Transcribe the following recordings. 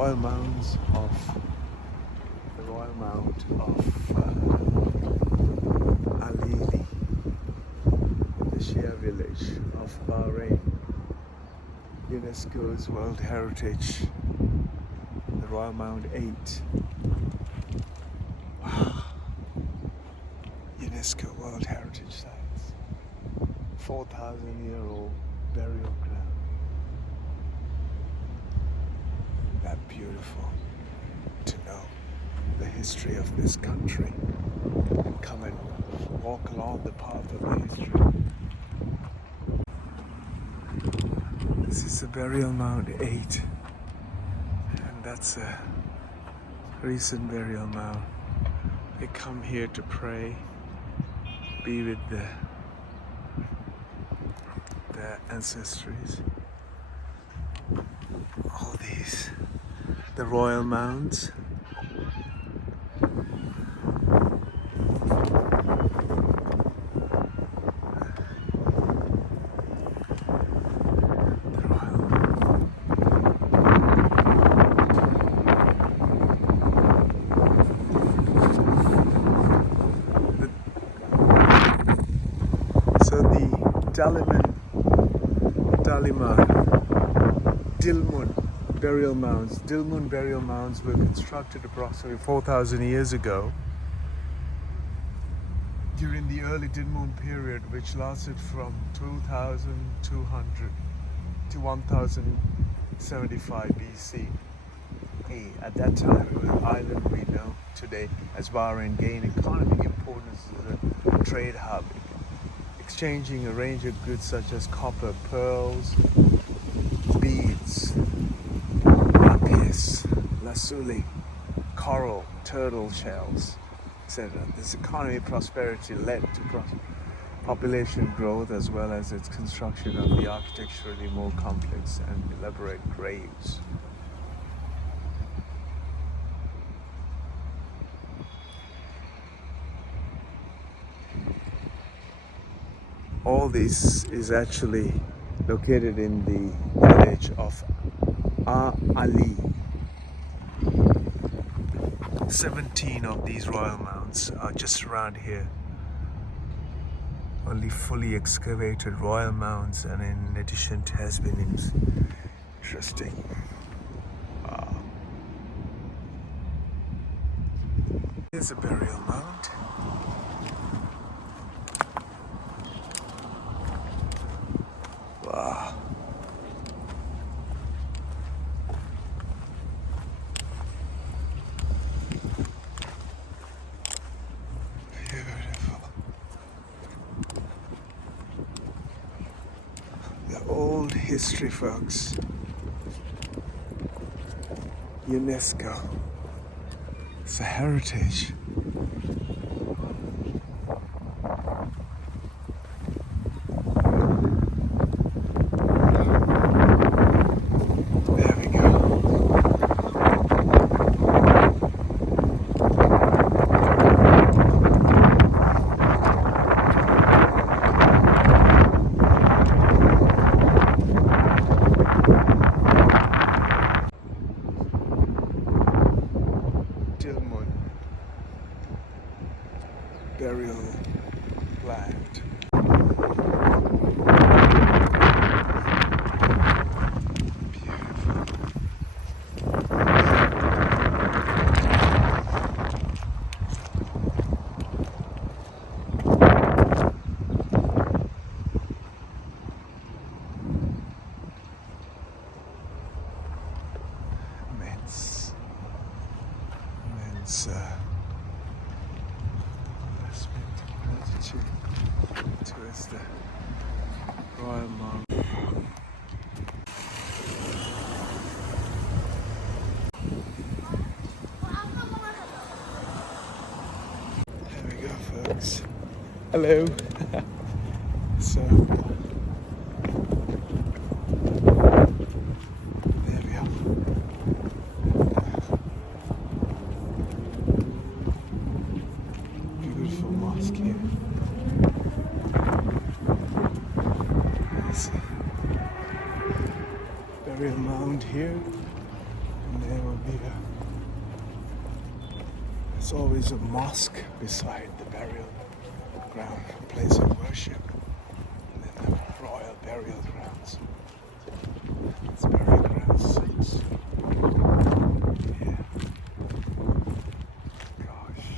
Royal Mounds of the Royal Mound of Alili, the Shia village of Bahrain, UNESCO's World Heritage, the Royal Mound 8. Wow. UNESCO World Heritage Sites, 4,000-year-old burial ground. That beautiful to know the history of this country and come and walk along the path of the history. This is the Burial Mound 8, and that's a recent burial mound. They come here to pray, be with their ancestors. All these, the royal mounds. Dilmun Burial Mounds. Dilmun Burial Mounds were constructed approximately 4,000 years ago during the early Dilmun period, which lasted from 2,200 to 1,075 BC. At that time, it was an island we know today as Bahrain gained economic importance as a trade hub, exchanging a range of goods such as copper, pearls, beads, lapis, lazuli, coral, turtle shells, etc. This economic prosperity led to population growth as well as its construction of the architecturally more complex and elaborate graves. All this is actually located in the village of Ali. 17 of these royal mounds are just around here. Only fully excavated royal mounds, and in addition to has been interesting. Wow. Here's a burial mound. Wow. Beautiful. The old history, folks. UNESCO. It's a heritage. Dilmun burial land. Beautiful. Immense investment and gratitude towards the Royal Mound. There we go, folks. Hello. So there we are. Beautiful mosque here. There's a burial mound here, and there will There's always a mosque beside the burial ground, a place of worship, and then the royal burial grounds. It's burial ground 6. Yeah. Gosh.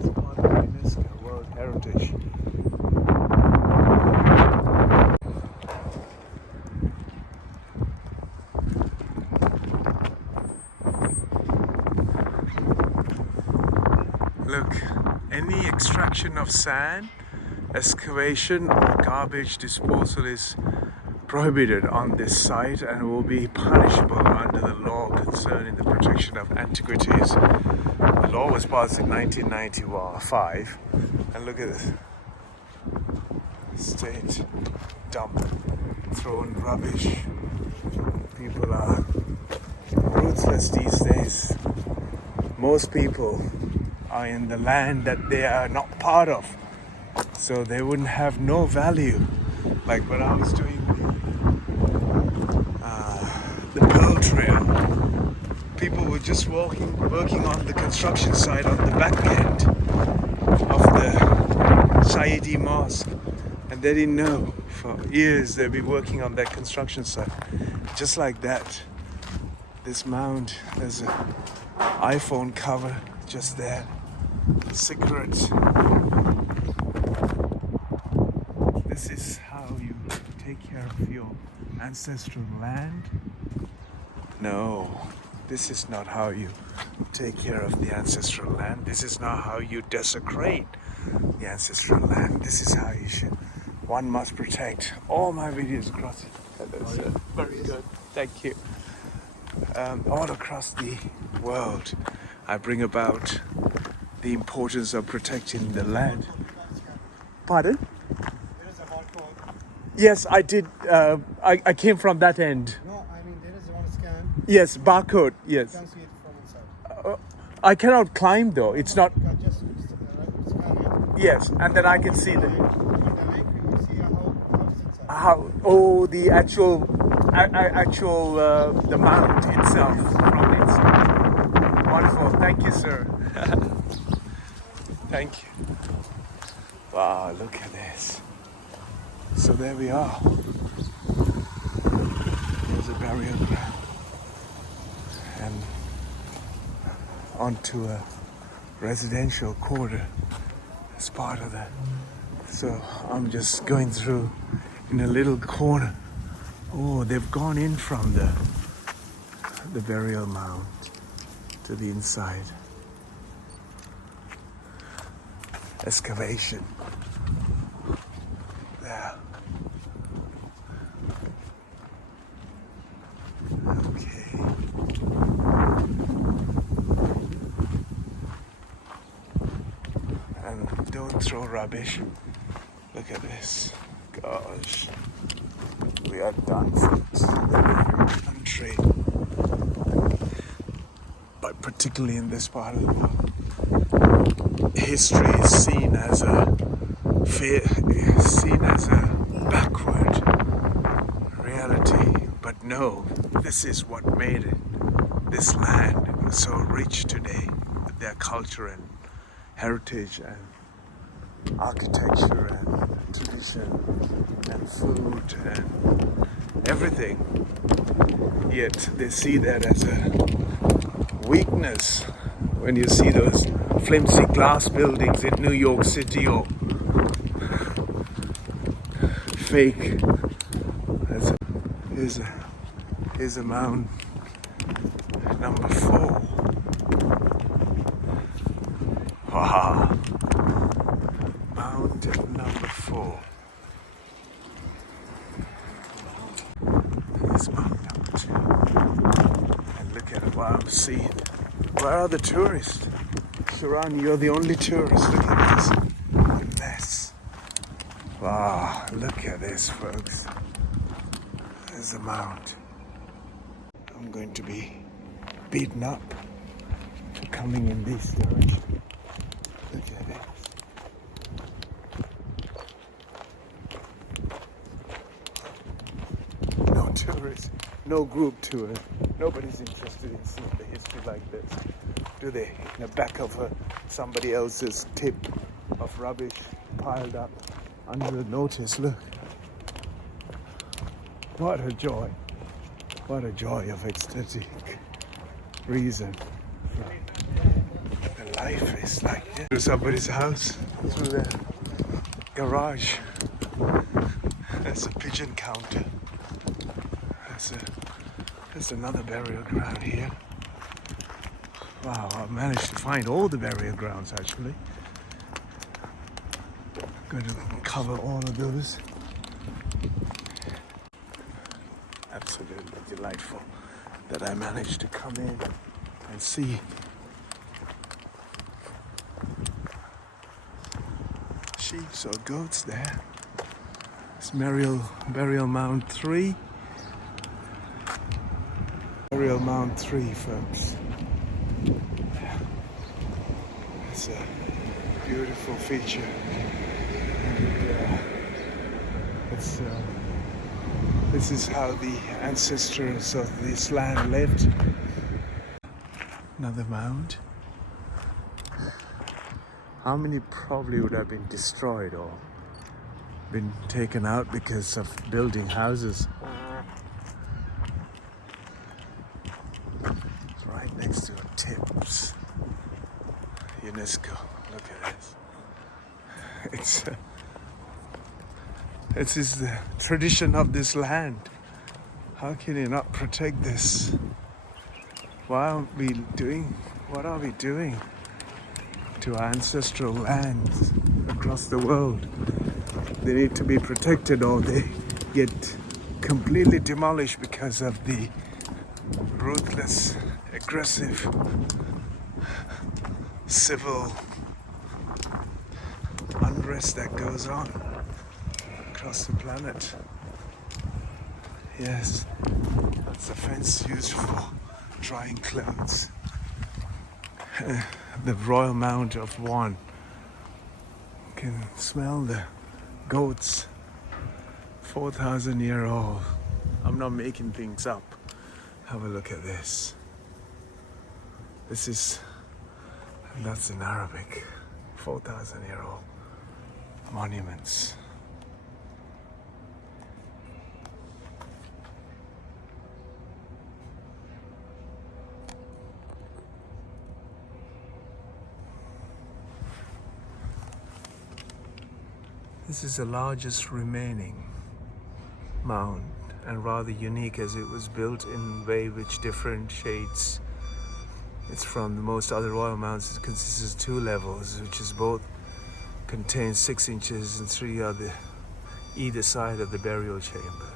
It's part of UNESCO World Heritage. Look, any extraction of sand, excavation or garbage disposal is prohibited on this site and will be punishable under the law concerning the protection of antiquities. The law was passed in 1995, and look at this. State dump, thrown rubbish. People are ruthless these days. Most people are in the land that they are not part of, so they wouldn't have no value. Like when I was doing the Pearl Trail, people were just working on the construction site on the back end of the Sayyidi Mosque, and they didn't know for years they'd be working on that construction site. Just like that, this mound, there's an iPhone cover just there. Secret. This is how you take care of your ancestral land. No, this is not how you take care of the ancestral land. This is not how you desecrate the ancestral land. This is how you should. One must protect. All my videos across it. Very good. Thank you. All across the world, I bring about the importance of protecting the land. Pardon? There is a barcode. Yes, I did. I came from that end. No, I mean there is one scan. Yes, barcode. Yes. You can see it from inside. I cannot climb though. It's not. You can just scan it. Yes, and then I can see the In the link you will see how is inside. how. Oh, the actual the mound itself from inside. Wonderful. Thank you, sir. Thank you. Wow, look at this. So there we are. There's a burial ground. And onto a residential quarter as part of that. So I'm just going through in a little corner. Oh, they've gone in from the burial mound to the inside. Excavation. There. Okay. And don't throw rubbish. Look at this. Gosh. We are done for this country. But particularly in this part of the world. History is seen as a backward reality, but no, this is what made it. This land so rich today with their culture and heritage and architecture and tradition and food and everything. Yet they see that as a weakness when you see those flimsy glass buildings in New York City or fake. Here's a mound number 4. Wow. Mound number 4. Here's mound number 2. And look at what I'm seeing. Where are the tourists? Sharan, you're the only tourist. Look at this. What a mess. Wow, look at this, folks. There's the mound. I'm going to be beaten up for coming in this direction. Look at this. No tourists. no group tour. Nobody's interested in seeing the history like this, do they? In the back of somebody else's tip of rubbish piled up under the notice. Look, what a joy! What a joy of ecstatic reason. The life is like this. To somebody's house, through their garage. There's a pigeon counter. There's another burial ground here. Wow, I managed to find all the burial grounds actually. Going to cover all of those. Absolutely delightful that I managed to come in and see. Sheep or goats there. It's Burial Mound 3. Burial Mound 3, folks. It's a beautiful feature. And, this is how the ancestors of this land lived. Another mound. How many probably would have been destroyed or been taken out because of building houses? It's right next to Tips. UNESCO. Look at this. This is the tradition of this land. How can you not protect this? What are we doing to our ancestral lands across the world? They need to be protected or they get completely demolished because of the ruthless, aggressive, civil unrest that goes on across the planet. Yes, that's a fence used for drying clothes. The Royal Mound of One. You can smell the goats. 4,000-year-old. I'm not making things up. Have a look at this. That's in Arabic. 4,000-year-old monuments. This is the largest remaining mound and rather unique as it was built in very which different shades. It's from the most other royal mounds. It consists of 2 levels, which is both contains 6 inches and 3 other either side of the burial chamber.